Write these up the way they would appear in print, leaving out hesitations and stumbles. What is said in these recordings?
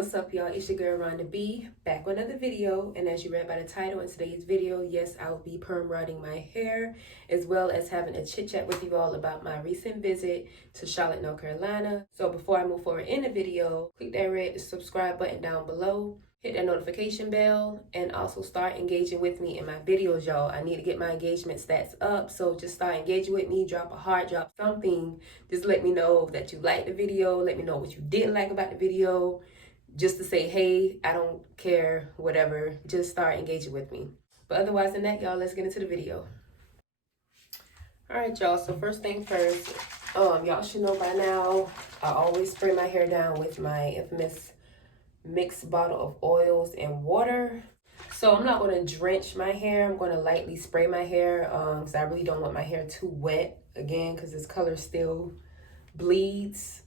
What's up, y'all? It's your girl Rhonda B, back with another video. And as you read by the title in today's video, yes, I will be perm rodding my hair, as well as having a chit chat with you all about my recent visit to Charlotte, North Carolina. So before I move forward in the video, click that red subscribe button down below, hit that notification bell, and also start engaging with me in my videos, y'all. I need to get my engagement stats up, so just start engaging with me. Drop a heart, drop something. Just let me know that you liked the video. Let me know what you didn't like about the video. Just to say, hey, I don't care, whatever. Just start engaging with me. But otherwise than that, y'all, let's get into the video. All right, y'all. So first thing first, y'all should know by now, I always spray my hair down with my infamous mixed bottle of oils and water. So I'm not going to drench my hair. I'm going to lightly spray my hair because I really don't want my hair too wet again because this color still bleeds.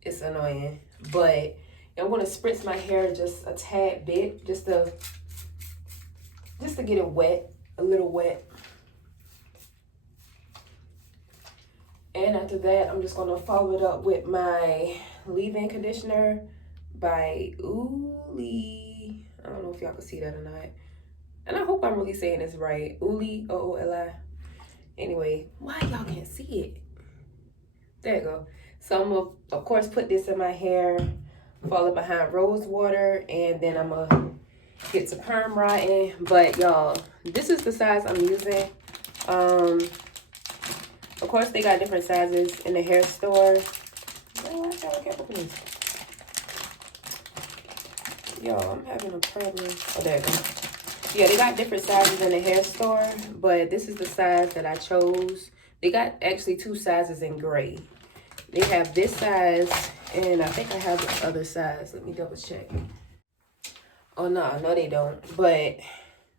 It's annoying, but I'm going to spritz my hair just a tad bit, just to get it wet, a little wet. And after that, I'm just going to follow it up with my leave-in conditioner by Ooli. I don't know if y'all can see that or not. And I hope I'm really saying this right. Ooli, O-O-L-I. Anyway, why y'all can't see it? There you go. So I'm going to, of course, put this in my hair, follow behind rose water, and then I'm gonna get to perm rodding. But y'all, this is the size I'm using. Of course they got different sizes in the hair store. Y'all, I'm having a problem. Oh, there you go. Yeah, they got different sizes in the hair store, but this is the size that I chose. They got actually two sizes in gray. They have this size, and I think I have the other size. Let me double check. Oh, no, they don't. But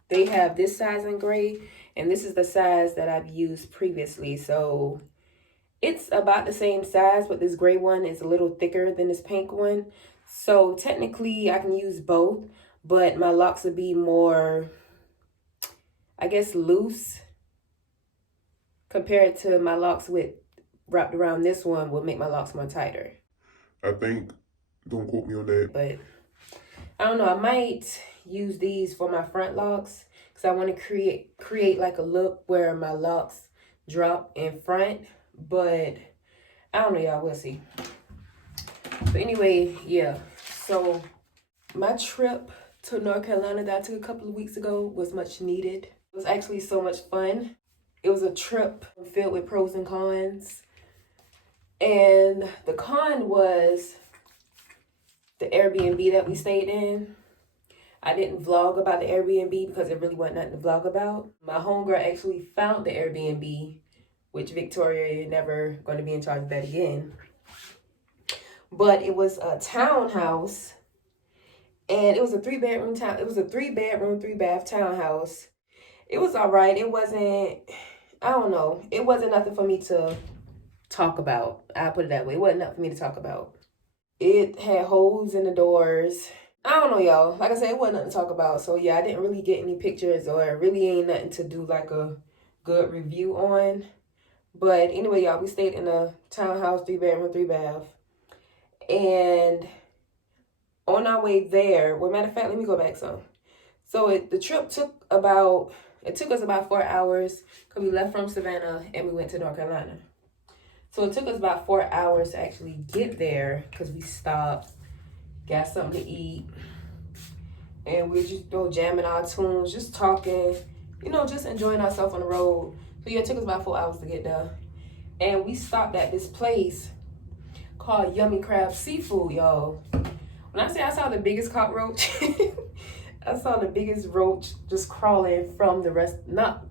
they have this size in gray, and this is the size that I've used previously. So it's about the same size, but this gray one is a little thicker than this pink one. So technically, I can use both, but my locks would be more, I guess, loose compared to my locks with wrapped around. This one will make my locks more tighter. I think, don't quote me on that. But I don't know, I might use these for my front locks because I want to create like a look where my locks drop in front. But I don't know, y'all, we'll see. But anyway, yeah. So my trip to North Carolina that I took a couple of weeks ago was much needed. It was actually so much fun. It was a trip filled with pros and cons. And the con was the Airbnb that we stayed in. I didn't vlog about the Airbnb because it really wasn't nothing to vlog about. My homegirl actually found the Airbnb, which Victoria, you're never going to be in charge of that again. But it was a townhouse, and it was a three-bedroom, 3-bath townhouse. It was all right. It wasn't, I don't know, it wasn't nothing for me to talk about. I put it that way. It wasn't nothing for me to talk about. It had holes in the doors. I don't know, y'all. Like I said, it wasn't nothing to talk about. So yeah, I didn't really get any pictures, or it really ain't nothing to do like a good review on. But anyway, y'all, we stayed in a townhouse, 3-bedroom, 3-bath. And on our way there, well, matter of fact, let me go back some. So the trip took us about 4 hours because we left from Savannah and we went to North Carolina. So it took us about 4 hours to actually get there because we stopped, got something to eat, and we were just jamming our tunes, just talking, just enjoying ourselves on the road. So yeah, it took us about 4 hours to get there. And we stopped at this place called Yummy Crab Seafood, y'all. When I say I saw the biggest cockroach, I saw the biggest roach just crawling from the let me not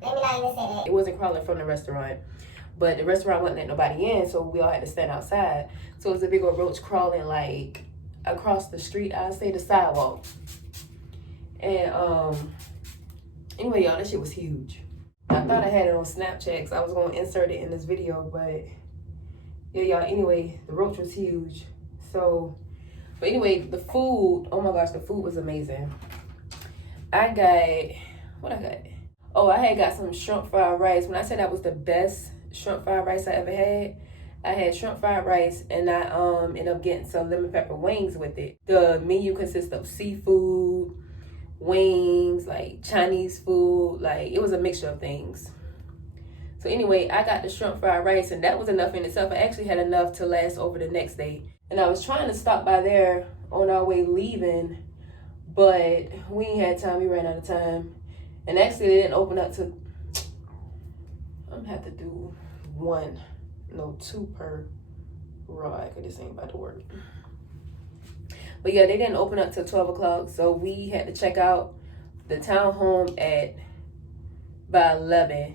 even say that. It wasn't crawling from the restaurant. But the restaurant wasn't letting nobody in, so we all had to stand outside. So it was a big old roach crawling like across the street, I'd say the sidewalk. And anyway, y'all, that shit was huge. I thought I had it on Snapchat because I was going to insert it in this video, but yeah, y'all, anyway, the roach was huge. So, but anyway, the food, oh my gosh, the food was amazing. I had got some shrimp fried rice. When I said that was the best shrimp fried rice I ever had, I had shrimp fried rice, and I ended up getting some lemon pepper wings with it. The menu consists of seafood, wings, like Chinese food, like it was a mixture of things. So anyway, I got the shrimp fried rice, and that was enough in itself. I actually had enough to last over the next day. And I was trying to stop by there on our way leaving, but we ain't had time. We ran out of time. And actually, they didn't open up to, I'm gonna have to do two per rod, because this ain't about to work. But yeah, they didn't open up till 12 o'clock, so we had to check out the townhome by 11.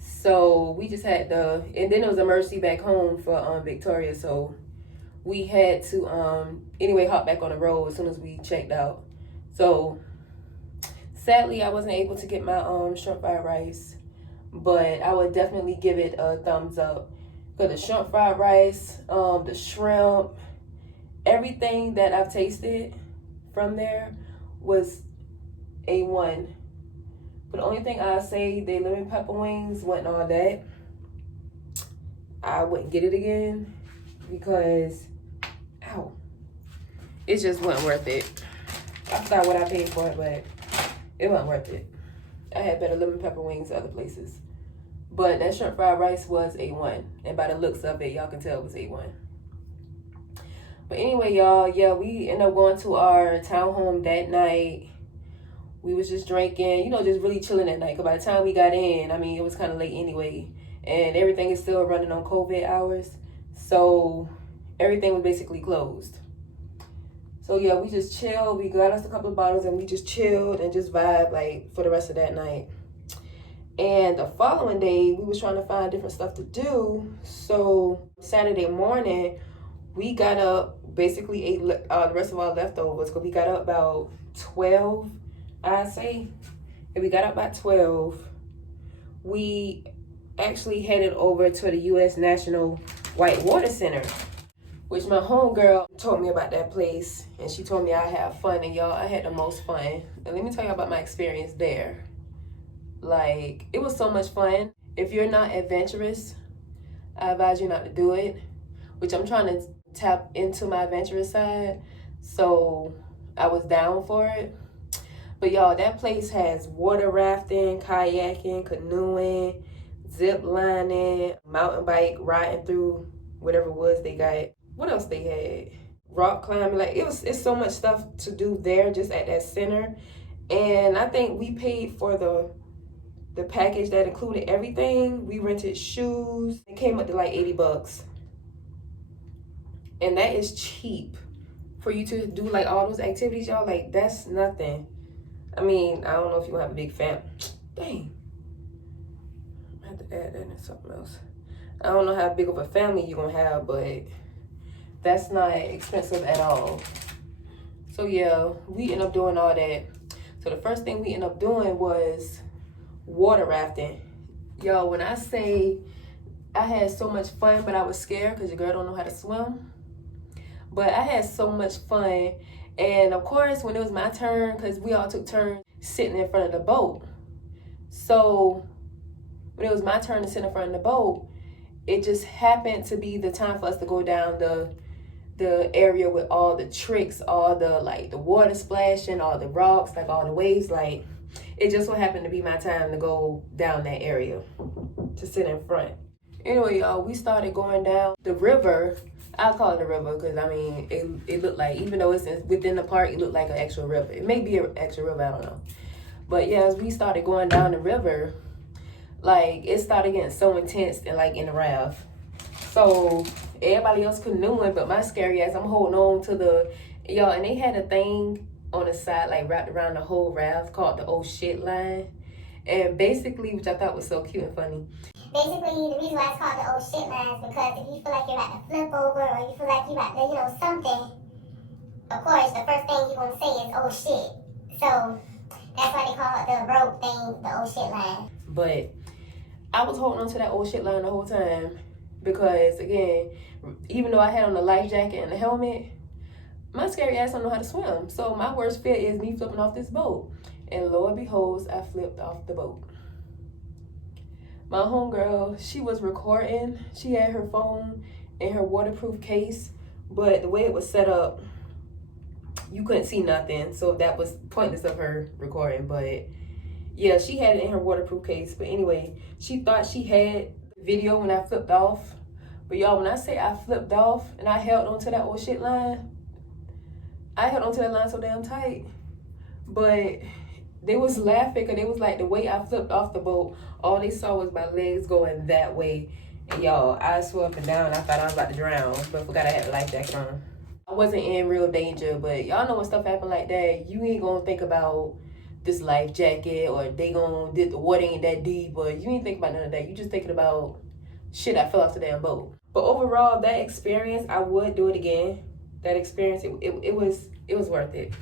So we just had and then it was emergency back home for Victoria, so we had to anyway hop back on the road as soon as we checked out. So sadly, I wasn't able to get my shrimp fried rice, but I would definitely give it a thumbs up. For the shrimp fried rice, the shrimp, everything that I've tasted from there was A1. But the only thing I say, the lemon pepper wings wasn't all that. I wouldn't get it again because, it just wasn't worth it. I forgot what I paid for it, but it wasn't worth it. I had better lemon pepper wings other places. But that shrimp fried rice was A1. And by the looks of it, y'all can tell it was A1. But anyway, y'all, yeah, we ended up going to our townhome that night. We was just drinking, just really chilling that night. Because by the time we got in, it was kind of late anyway. And everything is still running on COVID hours. So everything was basically closed. So yeah, we just chilled. We got us a couple of bottles and we just chilled and just vibed for the rest of that night. And the following day, we was trying to find different stuff to do. So Saturday morning, we got up, basically ate the rest of our leftovers. Because we got up about 12. I say, if we got up by 12, we actually headed over to the U.S. National Whitewater Center, which my homegirl told me about that place, and she told me I have fun, and y'all, I had the most fun. And let me tell you about my experience there. It was so much fun. If you're not adventurous, I advise you not to do it, which I'm trying to tap into my adventurous side, so I was down for it. But y'all, that place has water rafting, kayaking, canoeing, zip lining, mountain bike, riding through whatever woods they got. What else they had? Rock climbing. It's so much stuff to do there just at that center. And I think we paid for the package that included everything. We rented shoes. It came up to $80. And that is cheap for you to do all those activities, y'all. That's nothing. I don't know if you have a big fam. Dang. I have to add that in something else. I don't know how big of a family you're going to have, but that's not expensive at all. So, yeah, we end up doing all that. So, the first thing we end up doing was water rafting. Y'all, when I say I had so much fun, but I was scared because your girl don't know how to swim. But I had so much fun. And of course, when it was my turn, because we all took turns sitting in front of the boat. So when it was my turn to sit in front of the boat, it just happened to be the time for us to go down the area with all the tricks, all the water splashing, all the rocks, all the waves. It just so happened to be my time to go down that area to sit in front. Anyway, y'all, we started going down the river. I call it a river because, it looked like, even though it's within the park, it looked like an actual river. It may be an actual river, I don't know. But, yeah, as we started going down the river, it started getting so intense and, in the raft. So, everybody else canoeing, but my scary ass, I'm holding on to y'all, and they had a thing on the side, wrapped around the whole raft called the oh shit line. And basically, which I thought was so cute and funny. Basically, the reason why it's called the oh shit line is because if you feel like you're about to flip over or you feel like you're about to, something, of course, the first thing you're going to say is oh shit. So, that's why they call it the rope thing, the oh shit line. But I was holding on to that oh shit line the whole time because, again, even though I had on the life jacket and the helmet, my scary ass don't know how to swim. So, my worst fear is me flipping off this boat. And lo and behold, I flipped off the boat. my homegirl, she was recording. She had her phone in her waterproof case, but the way it was set up, you couldn't see nothing. So that was pointless of her recording. But yeah, she had it in her waterproof case. But anyway, she thought she had video when I flipped off. But y'all, when I say I flipped off and I held onto that old shit line, I held onto that line so damn tight. But they was laughing because they was like, the way I flipped off the boat, all they saw was my legs going that way. And y'all, I swore up and down. I thought I was about to drown, but forgot I had a life jacket on. I wasn't in real danger, but y'all know when stuff happen like that, you ain't gonna think about this life jacket or the water ain't that deep, or you ain't think about none of that. You just thinking about shit, I fell off the damn boat. But overall, that experience, I would do it again. That experience, it was worth it.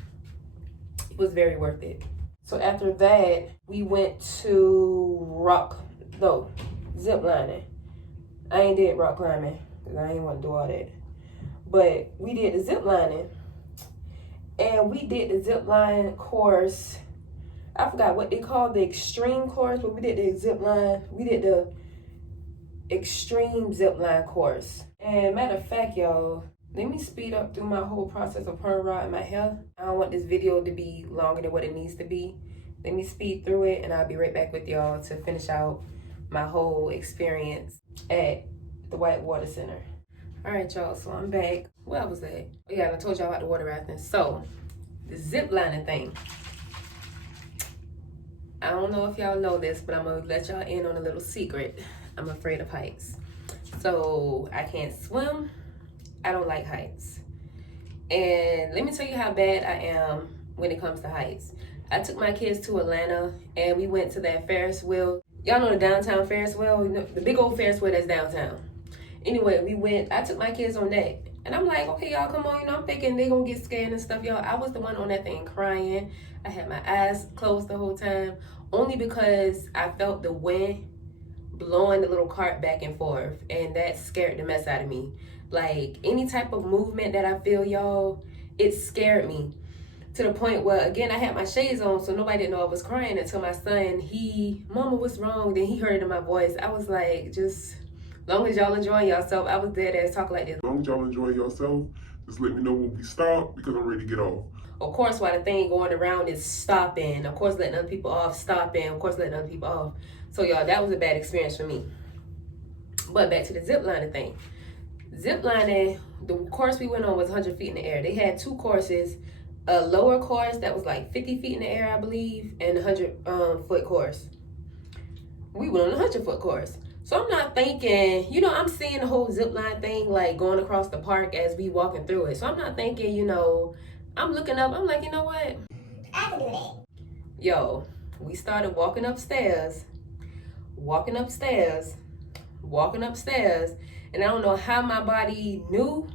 It was very worth it. So after that, we went to zip lining. I ain't did rock climbing because I ain't want to do all that. But we did the zip lining, and we did the zip line course. I forgot what they called the extreme course, but we did the zip line. We did the extreme zip line course. And matter of fact, y'all, let me speed up through my whole process of perm rod in my hair. I don't want this video to be longer than what it needs to be. Let me speed through it, and I'll be right back with y'all to finish out my whole experience at the Whitewater Center. All right, y'all, so I'm back. Where was that? Oh, yeah, I told y'all about the water rafting. So, the zip lining thing. I don't know if y'all know this, but I'm going to let y'all in on a little secret. I'm afraid of heights. So, I can't swim. I don't like heights. And let me tell you how bad I am when it comes to heights. I took my kids to Atlanta, and we went to that Ferris wheel. Y'all know the downtown Ferris wheel? You know, the big old Ferris wheel that's downtown. Anyway, I took my kids on that. And I'm like, okay, y'all, come on. You know, I'm thinking they gonna get scared and stuff. Y'all, I was the one on that thing crying. I had my eyes closed the whole time. Only because I felt the wind blowing the little cart back and forth. And that scared the mess out of me. Like, any type of movement that I feel, y'all, it scared me. To the point where, again, I had my shades on, so nobody didn't know I was crying until my son, Mama, what's wrong? Then he heard it in my voice. I was like, just... long as y'all enjoying yourself, I was dead ass talking like this. As long as y'all enjoying yourself, just let me know when we stop because I'm ready to get off. Of course, while the thing going around is stopping. Of course, letting other people off, stopping. Of course, letting other people off. So, y'all, that was a bad experience for me. But back to the zip lining thing. Zip lining, the course we went on was 100 feet in the air. They had two courses. A lower course that was like 50 feet in the air, I believe, and a 100-foot course. We went on a 100-foot course. So I'm not thinking, you know, I'm seeing the whole zip line thing like going across the park as we walking through it. So I'm not thinking, you know, I'm looking up, I'm like, you know what? I can do that. Yo, we started walking upstairs, and I don't know how my body knew,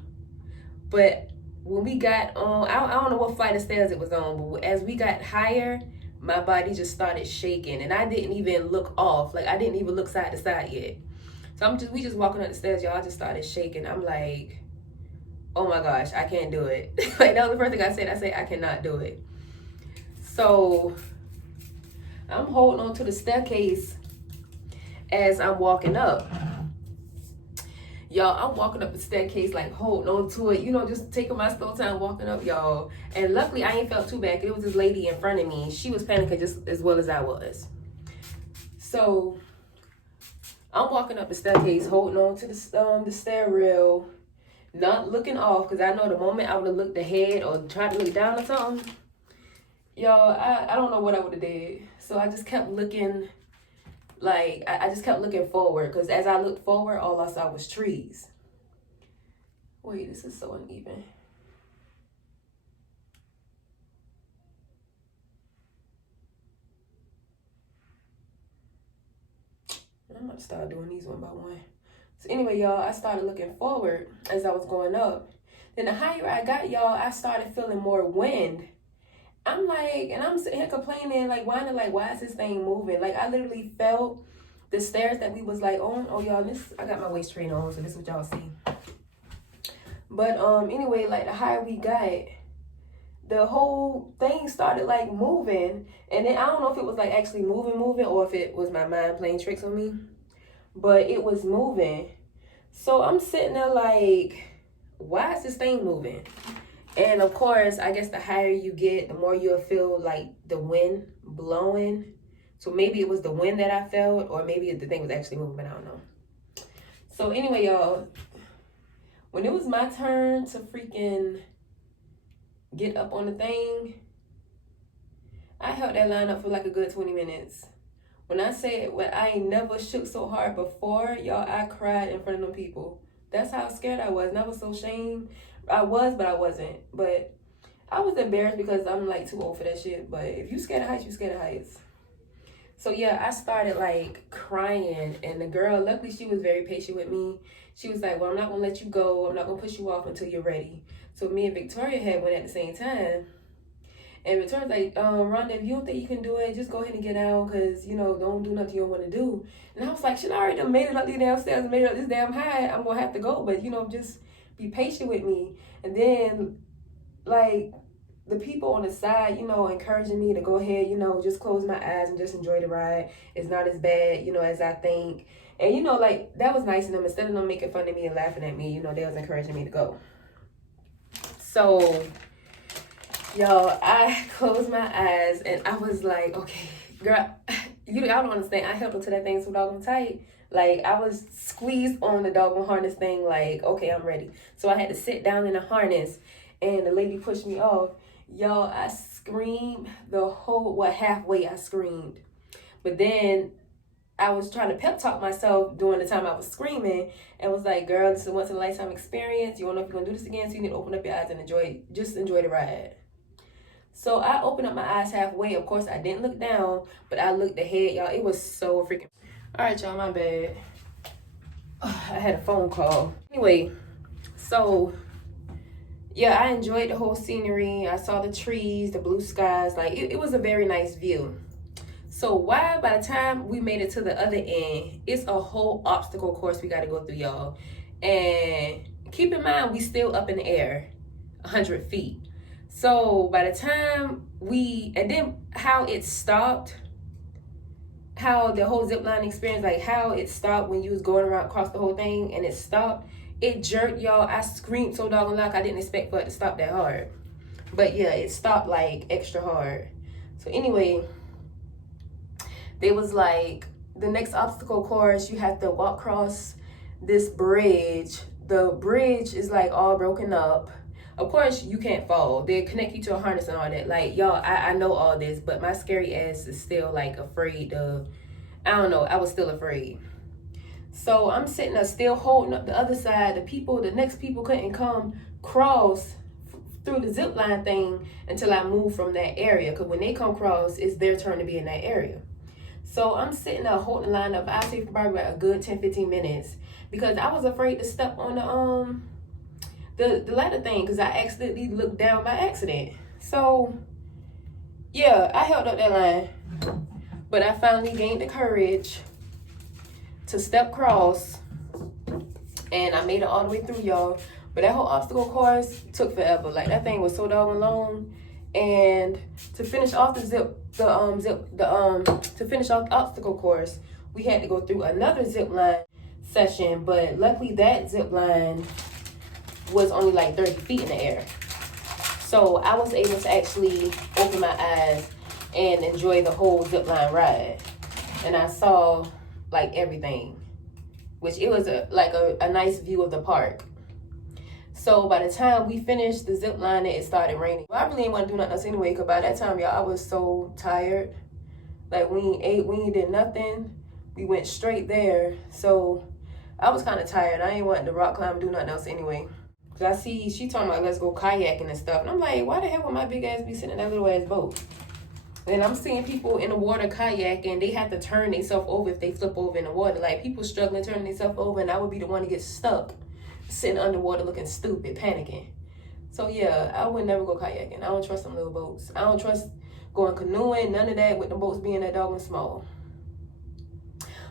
but when we got on, I don't know what flight of stairs it was on, but as we got higher, my body just started shaking, and I didn't even look off. Like, I didn't even look side to side yet. So we just walking up the stairs, y'all. I just started shaking. I'm like, oh my gosh, I can't do it. Like, that was the first thing I said. I said, I cannot do it. So I'm holding on to the staircase as I'm walking up. Y'all, I'm walking up the staircase, like, holding on to it, you know, just taking my slow time walking up, y'all. And luckily, I ain't felt too bad. It was this lady in front of me. She was panicking just as well as I was. So, I'm walking up the staircase, holding on to the stair rail, not looking off, because I know the moment I would have looked ahead or tried to look down or something, y'all, I don't know what I would have did. So, I just kept looking. Like, I just kept looking forward, because as I looked forward, all I saw was trees. Wait, this is so uneven. I'm going to start doing these one by one. So anyway, y'all, I started looking forward as I was going up. Then the higher I got, y'all, I started feeling more wind. I'm like, and I'm sitting here complaining, like, whining, like, why is this thing moving? Like, I literally felt the stairs that we was like on. Oh, y'all, I got my waist train on, so this is what y'all see. But anyway, like, the higher we got, the whole thing started like moving. And then I don't know if it was like actually moving, or if it was my mind playing tricks on me. but it was moving. So I'm sitting there like, why is this thing moving? And of course, I guess the higher you get, the more you'll feel like the wind blowing. So maybe it was the wind that I felt, or maybe the thing was actually moving, I don't know. So anyway, y'all, when it was my turn to freaking get up on the thing, I held that line up for like a good 20 minutes. When I said, well, I ain't never shook so hard before, y'all, I cried in front of them people. That's how scared I was. And I was so ashamed. I was, but I wasn't. But I was embarrassed because I'm like too old for that shit. But if you scared of heights, you scared of heights. So yeah, I started like crying, and the girl, luckily she was very patient with me. She was like, well, I'm not gonna let you go. I'm not gonna push you off until you're ready. So me and Victoria had went at the same time. And Victoria's like, Rhonda, if you don't think you can do it, just go ahead and get out, because, you know, don't do nothing you don't want to do. And I was like, shit, I already done made it up these damn stairs, made it up this damn high. I'm going to have to go, but, you know, just be patient with me. And then, like, the people on the side, you know, encouraging me to go ahead, you know, just close my eyes and just enjoy the ride. It's not as bad, you know, as I think. And, you know, like, that was nice of them. Instead of them making fun of me and laughing at me, you know, they was encouraging me to go. So, y'all, I closed my eyes and I was like, okay, girl, y'all don't understand. I held onto that thing so doggone tight. Like, I was squeezed on the doggone harness thing like, okay, I'm ready. So I had to sit down in the harness and the lady pushed me off. Y'all, I screamed the whole, halfway I screamed. But then I was trying to pep talk myself during the time I was screaming and was like, girl, this is a once in a lifetime experience. You don't know if you're going to do this again, so you need to open up your eyes and enjoy the ride. So I opened up my eyes halfway. Of course, I didn't look down, but I looked ahead, y'all. It was so freaking... All right, y'all, my bad. I had a phone call. Anyway, so, yeah, I enjoyed the whole scenery. I saw the trees, the blue skies. Like, it was a very nice view. So by the time we made it to the other end, it's a whole obstacle course we got to go through, y'all. And keep in mind, we still up in the air, 100 feet. So by the time and then how it stopped, how the whole zip line experience, like how it stopped when you was going around across the whole thing and it stopped, it jerked, y'all. I screamed so doggone loud, I didn't expect for it to stop that hard. But yeah, it stopped like extra hard. So anyway, they was like, the next obstacle course, you have to walk across this bridge. The bridge is like all broken up. Of course, you can't fall. They connect you to a harness and all that. Like, y'all, I know all this, but my scary ass is still, like, afraid of... I don't know. I was still afraid. So I'm sitting there still holding up the other side. The next people couldn't come cross through the zip line thing until I moved from that area. Because when they come cross, it's their turn to be in that area. So I'm sitting there holding the line up. I'll say for probably about a good 10-15 minutes. Because I was afraid to step on the ladder thing, because I accidentally looked down by accident. So yeah, I held up that line, but I finally gained the courage to step across, and I made it all the way through, y'all. But that whole obstacle course took forever. Like, that thing was so doggone long. And to finish off to finish off the obstacle course, we had to go through another zip line session. But luckily, that zip line was only like 30 feet in the air. So I was able to actually open my eyes and enjoy the whole zip line ride. And I saw like everything, which it was a nice view of the park. So by the time we finished the zip line, it started raining. Well, I really didn't want to do nothing else anyway, because by that time, y'all, I was so tired. Like, we ain't ate, we ain't did nothing. We went straight there. So I was kind of tired. I ain't wanting to rock climb and do nothing else anyway. I see she talking about let's go kayaking and stuff. And I'm like, why the hell would my big ass be sitting in that little ass boat? And I'm seeing people in the water kayaking. They have to turn themselves over if they flip over in the water. Like, people struggling turning themselves over, and I would be the one to get stuck sitting underwater looking stupid, panicking. So yeah, I would never go kayaking. I don't trust them little boats. I don't trust going canoeing, none of that, with the boats being that doggone small.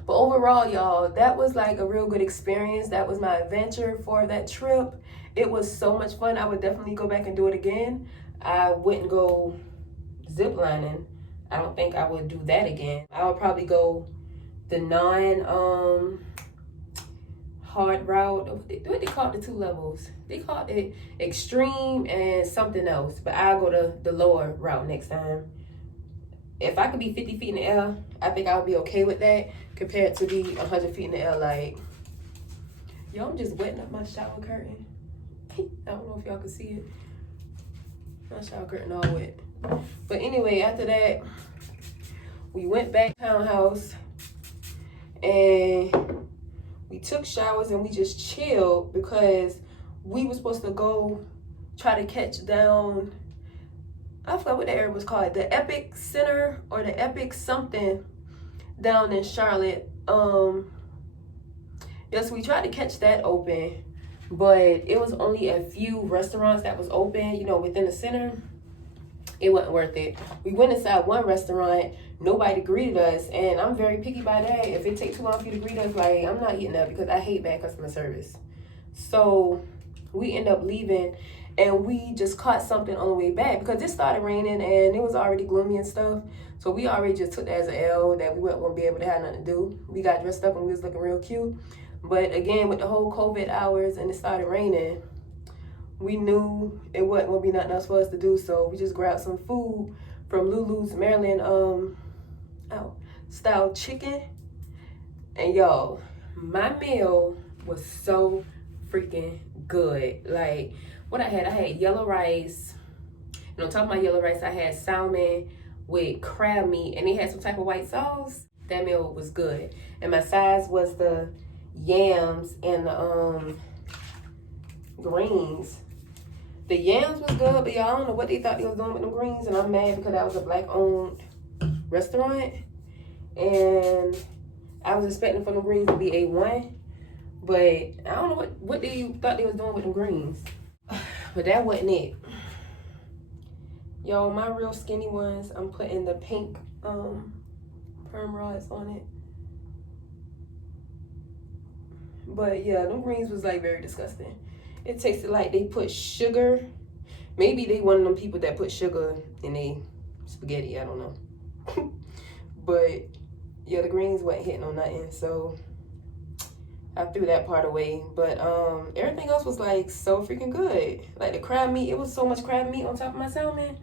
But overall, y'all, that was like a real good experience. That was my adventure for that trip. It was so much fun. I would definitely go back and do it again. I wouldn't go ziplining. I don't think I would do that again. I would probably go the hard route. What they call the 2 levels? They call it extreme and something else. But I'll go to the lower route next time. If I could be 50 feet in the air, I think I'll be okay with that compared to be 100 feet in the air. Like, yo, I'm just wetting up my shower curtain. I don't know if y'all can see it. My shower curtain all wet. But anyway, after that, we went back to the townhouse and we took showers and we just chilled because we were supposed to go try to catch down, I forgot what the area was called, the Epic Center or the Epic something down in Charlotte. Yes, we tried to catch that open, but it was only a few restaurants that was open, you know, within the center. It wasn't worth it. We went inside one restaurant, nobody greeted us, and I'm very picky by that. If it takes too long for you to greet us, like, I'm not eating that because I hate bad customer service. So we end up leaving, and we just caught something on the way back because it started raining and it was already gloomy and stuff. So we already just took that as an L that we weren't gonna be able to have nothing to do. We got dressed up and we was looking real cute. But again, with the whole COVID hours and it started raining, we knew it wasn't gonna be nothing else for us to do, so we just grabbed some food from Lulu's Maryland style chicken. And y'all, my meal was so freaking good. Like, what I had yellow rice, and on top of my yellow rice, I had salmon with crab meat, and it had some type of white sauce. That meal was good. And my sides was the yams and the greens. The yams was good, but y'all, I don't know what they thought they was doing with them greens, and I'm mad because that was a black-owned restaurant, and I was expecting for them greens to be A1, but I don't know what they thought they was doing with them greens. But that wasn't it. Y'all, my real skinny ones, I'm putting the pink Perm Rods on it. But yeah, them greens was like very disgusting. It tasted like they put sugar. Maybe they one of them people that put sugar in their spaghetti, I don't know. But yeah, the greens wasn't hitting on nothing, so I threw that part away. But everything else was like so freaking good. Like the crab meat, it was so much crab meat on top of my salmon.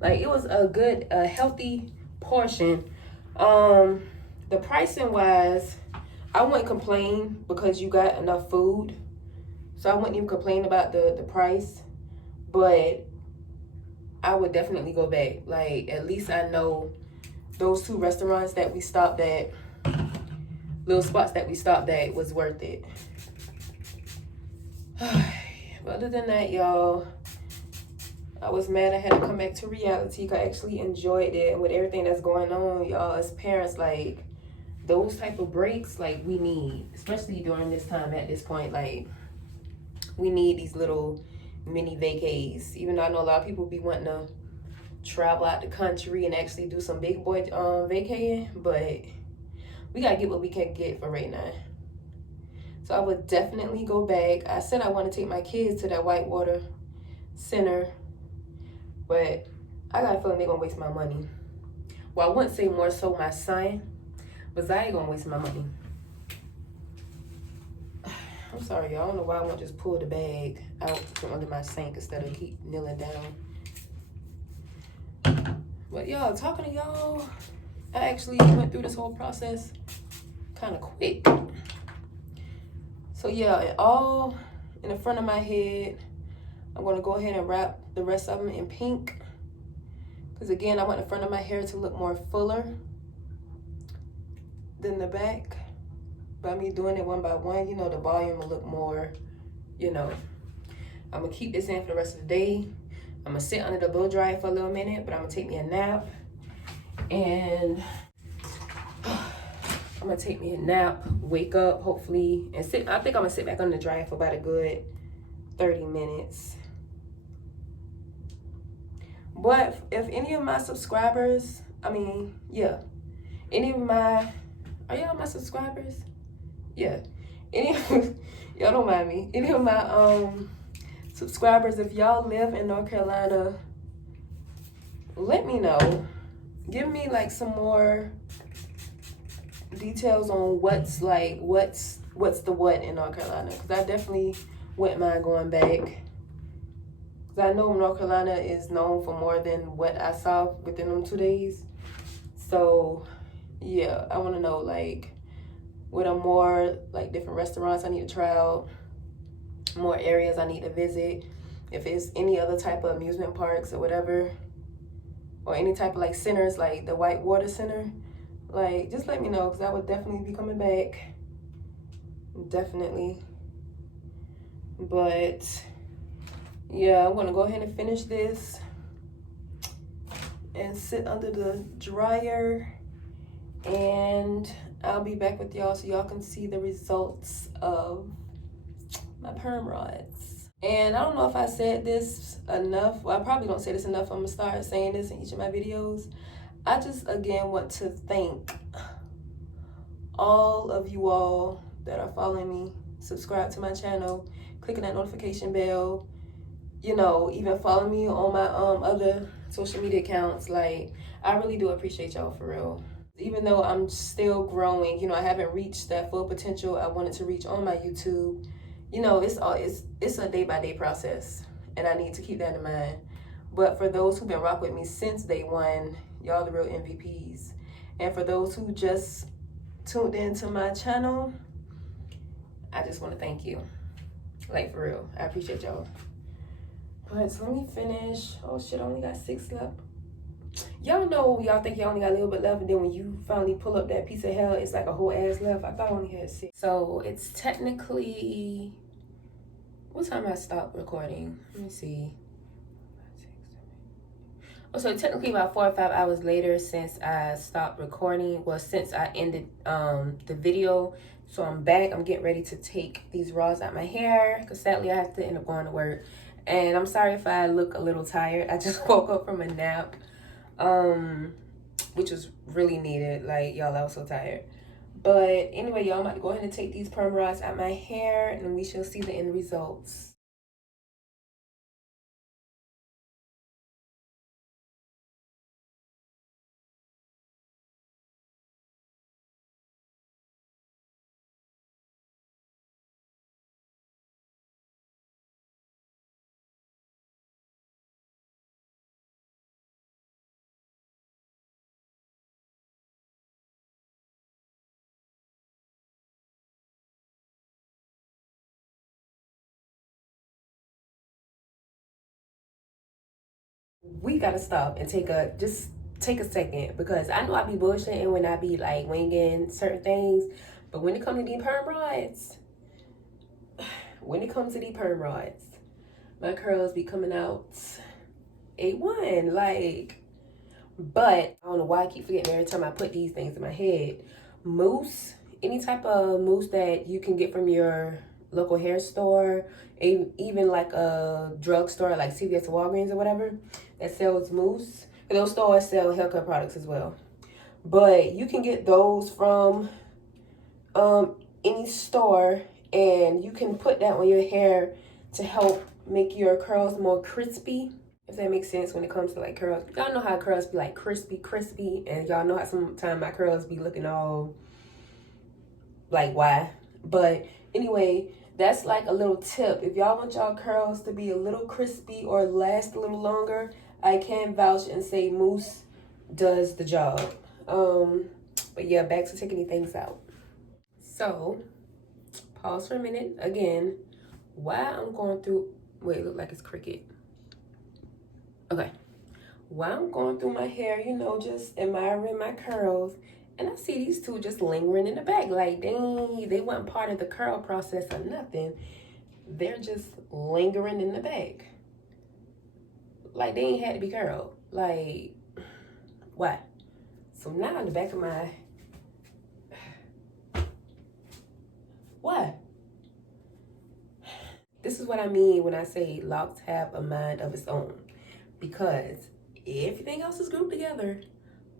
Like it was a good, healthy portion. The pricing wise, I wouldn't complain because you got enough food. So I wouldn't even complain about the price, but I would definitely go back. Like, at least I know those 2 restaurants that we stopped at, little spots that we stopped at, was worth it. But other than that, y'all, I was mad I had to come back to reality. I actually enjoyed it. And with everything that's going on, y'all, as parents, like, those type of breaks, like, we need, especially during this time at this point, like, we need these little mini vacays. Even though I know a lot of people be wanting to travel out the country and actually do some big boy vacating, but we gotta get what we can get for right now. So I would definitely go back. I said I want to take my kids to that Whitewater Center, but I got a feeling they're gonna waste my money. Well, I wouldn't say more so my son, but Zai gonna waste my money. I'm sorry, y'all. I don't know why I won't just pull the bag out from under my sink instead of keep kneeling down. But y'all, talking to y'all, I actually went through this whole process kind of quick. So yeah, all in the front of my head, I'm gonna go ahead and wrap the rest of them in pink. Because again, I want the front of my hair to look more fuller than the back. By me doing it one by one, you know, the volume will look more, you know. I'm gonna keep this in for the rest of the day. I'm gonna sit under the blow dryer for a little minute, but I'm gonna take me a nap. And I'm gonna take me a nap, wake up, hopefully, and sit. I think I'm gonna sit back under the dryer for about a good 30 minutes. But if any of my subscribers, are y'all my subscribers? Yeah, y'all don't mind me. Any of my subscribers, if y'all live in North Carolina, let me know. Give me like some more details on what's the what in North Carolina, because I definitely wouldn't mind going back. Because I know North Carolina is known for more than what I saw within them 2 days. So yeah, I want to know like what are more like different restaurants I need to try out, more areas I need to visit, if it's any other type of amusement parks or whatever, or any type of like centers like the White Water Center. Like, just let me know, because I would definitely be coming back. Definitely. But yeah, I'm gonna go ahead and finish this and sit under the dryer, and I'll be back with y'all so y'all can see the results of my perm rods. And I don't know if I said this enough. Well, I probably don't say this enough. I'm gonna start saying this in each of my videos. I just again want to thank all of you all that are following me, subscribe to my channel, clicking that notification bell, you know, even follow me on my other social media accounts. Like, I really do appreciate y'all, for real. Even though I'm still growing, you know, I haven't reached that full potential I wanted to reach on my YouTube. You know, it's a day-by-day process, and I need to keep that in mind. But for those who've been rock with me since day one, y'all the real MVPs. And for those who just tuned into my channel, I just want to thank you. Like, for real, I appreciate y'all. But so let me finish. Oh shit, I only got 6 left. Y'all know, y'all think y'all only got a little bit left, and then when you finally pull up that piece of hell, it's like a whole ass left. I thought I only had 6. So it's technically, what time I stopped recording? Let me see. Oh, so technically about 4 or 5 hours later since I stopped recording. Well, since I ended the video. So I'm back. I'm getting ready to take these rods out my hair, because sadly I have to end up going to work. And I'm sorry if I look a little tired. I just woke up from a nap, which was really needed. Like, y'all, I was so tired. But anyway, y'all, I'm about to go ahead and take these perm rods out my hair, and we shall see the end results. We gotta stop and take a second, because I know I be bullshitting when I be like winging certain things, but when it comes to these perm rods, my curls be coming out A1, like. But I don't know why I keep forgetting every time I put these things in my head. Mousse, any type of mousse that you can get from your local hair store, even like a drugstore like CVS or Walgreens or whatever that sells mousse. Those stores sell haircut products as well. But you can get those from any store, and you can put that on your hair to help make your curls more crispy. If that makes sense when it comes to like curls. Y'all know how curls be like crispy, and y'all know how sometimes my curls be looking all like why. But anyway, that's like a little tip. If y'all want y'all curls to be a little crispy or last a little longer, I can vouch and say mousse does the job. But yeah, back to taking these things out. So, pause for a minute. Again, while I'm going through, wait, it look like it's cricket. Okay, while I'm going through my hair, you know, just admiring my curls, and I see these two just lingering in the back. Like, dang, they weren't part of the curl process or nothing. They're just lingering in the back. Like, they ain't had to be curled. Like, why? So now in the back of my, what? This is what I mean when I say locks have a mind of its own. Because everything else is grouped together,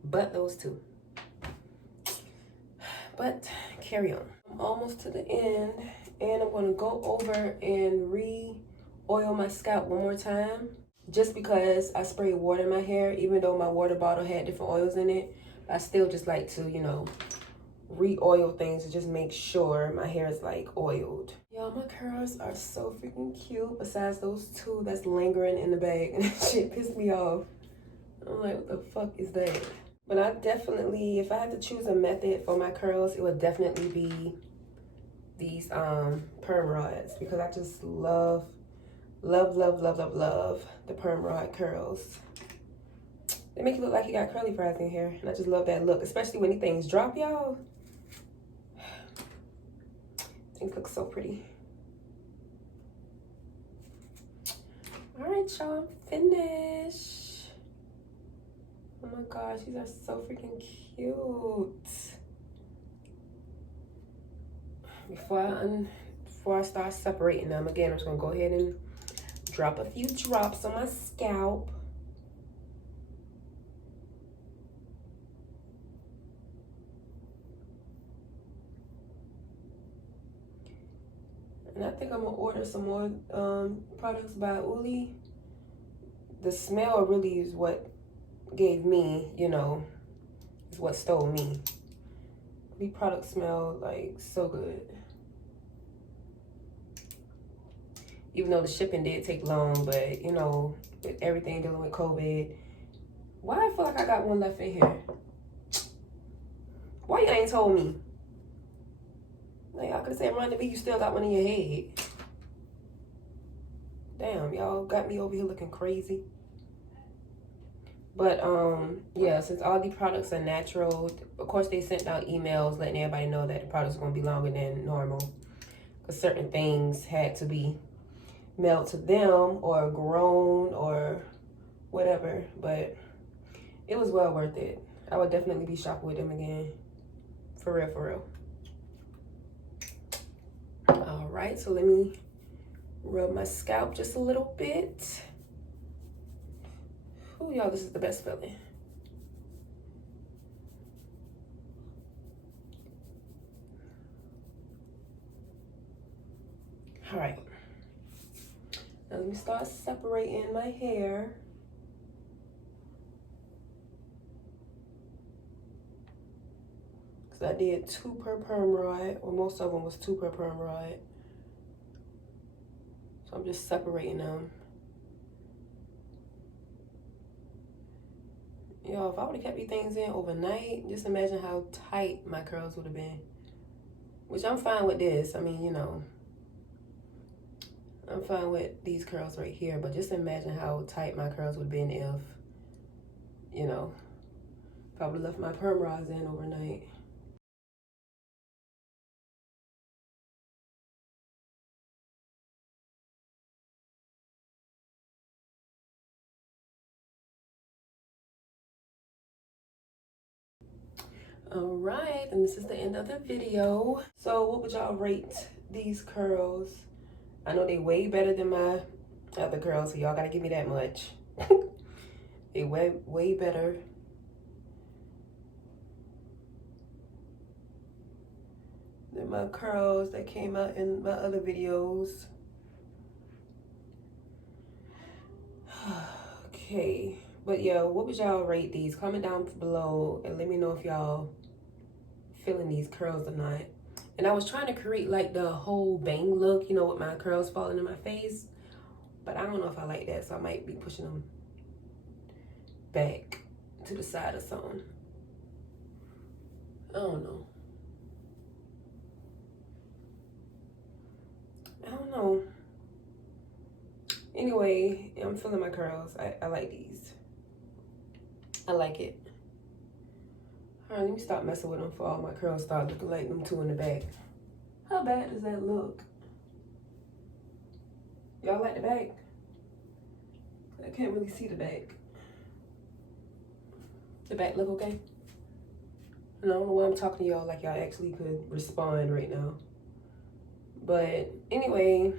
but those two. But carry on. I'm almost to the end, and I'm gonna go over and re-oil my scalp one more time. Just because I sprayed water in my hair, even though my water bottle had different oils in it, I still just like to, you know, re-oil things to just make sure my hair is like oiled. Y'all, my curls are so freaking cute besides those two that's lingering in the bag, and that shit pissed me off. I'm like, what the fuck is that? But I definitely, if I had to choose a method for my curls, it would definitely be these perm rods, because I just love the perm rod curls. They make you look like you got curly fries in here, and I just love that look, especially when these things drop, y'all. Things look so pretty. All right, y'all, I'm finished. Oh my gosh, these are so freaking cute. Before I start separating them, again, I'm just gonna go ahead and drop a few drops on my scalp. And I think I'm gonna order some more products by Uli. The smell really is what gave me, you know, is what stole me. These products smell like so good. Even though the shipping did take long, but you know, with everything dealing with COVID, why I feel like I got one left in here? Why you ain't told me? Like, I could've said, run to me, you still got one in your head. Damn, y'all got me over here looking crazy. But, yeah, since all these products are natural, of course they sent out emails letting everybody know that the products are gonna be longer than normal. Because certain things had to be mailed to them or grown or whatever. But it was well worth it. I would definitely be shopping with them again. For real, for real. All right, so let me rub my scalp just a little bit. Oh, y'all, this is the best feeling. All right. Now let me start separating my hair. Because I did 2 per perm rod, or most of them was 2 per perm rod. So I'm just separating them. Yo, if I would have kept these things in overnight, just imagine how tight my curls would have been. Which I'm fine with this. I mean, you know, I'm fine with these curls right here, but just imagine how tight my curls would have been if, you know, if I would have left my perm rods in overnight. All right, and this is the end of the video. So what would y'all rate these curls? I know they way better than my other curls, so y'all gotta give me that much. They way better. Than my curls that came out in my other videos. Okay, but yeah, what would y'all rate these? Comment down below and let me know if y'all feeling these curls or not. And I was trying to create like the whole bang look, you know, with my curls falling in my face, but I don't know if I like that, so I might be pushing them back to the side or something. I don't know. Anyway, I'm feeling my curls. I like these. I like it. All right, let me stop messing with them before all my curls start looking like them 2 in the back. How bad does that look? Y'all like the back? I can't really see the back. The back look okay? And I don't know why I'm talking to y'all like y'all actually could respond right now. But anyway,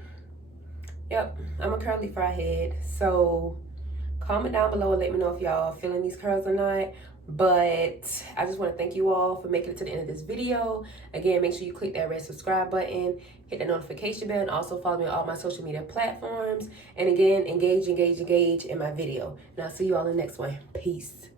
yep, I'm a curly fry head. So comment down below and let me know if y'all feeling these curls or not. But I just want to thank you all for making it to the end of this video. Again, make sure you click that red subscribe button, hit the notification bell, and also follow me on all my social media platforms. And again, engage in my video. And I'll see you all in the next one. Peace.